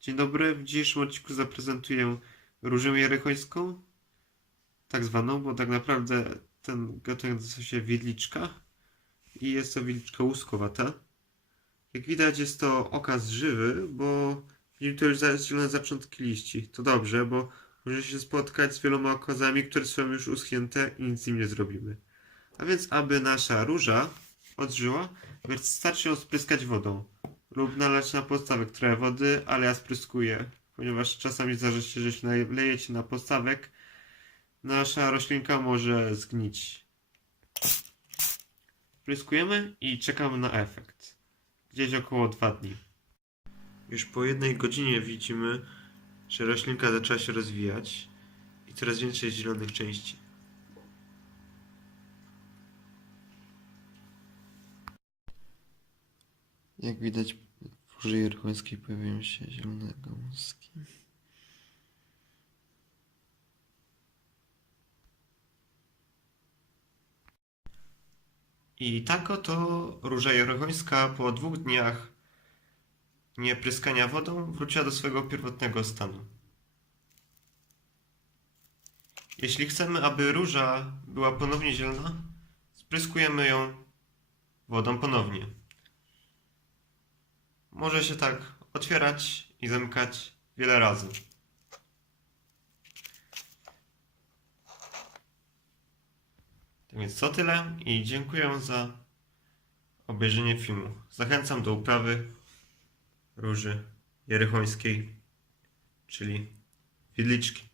Dzień dobry, w dzisiejszym odcinku zaprezentuję różę jerychońską, tak zwaną, bo tak naprawdę ten gatunek nazywa się widliczka i jest to widliczka łuskowata. Jak widać jest to okaz żywy, bo widzimy tu już zielone zaprzątki liści. To dobrze, bo może się spotkać z wieloma okazami, które są już uschnięte i nic z nim nie zrobimy. A więc aby nasza róża odżyła, wystarczy ją spryskać wodą lub nalać na podstawek trochę wody, ale ja spryskuję, ponieważ czasami zdarza się, że jeśli lejecie na podstawek, nasza roślinka może zgnić. Spryskujemy i czekamy na efekt. Gdzieś około 2 dni. Już po 1 godzinie widzimy, że roślinka zaczęła się rozwijać i coraz więcej zielonych części. Jak widać, w róży jerychońskiej pojawiają się zielone gałązki. I tak oto róża jerychońska po 2 dniach niepryskania wodą wróciła do swojego pierwotnego stanu. Jeśli chcemy, aby róża była ponownie zielona, spryskujemy ją wodą ponownie. Może się tak otwierać i zamykać wiele razy. Tak więc to tyle i dziękuję za obejrzenie filmu. Zachęcam do uprawy róży jerychońskiej, czyli widliczki.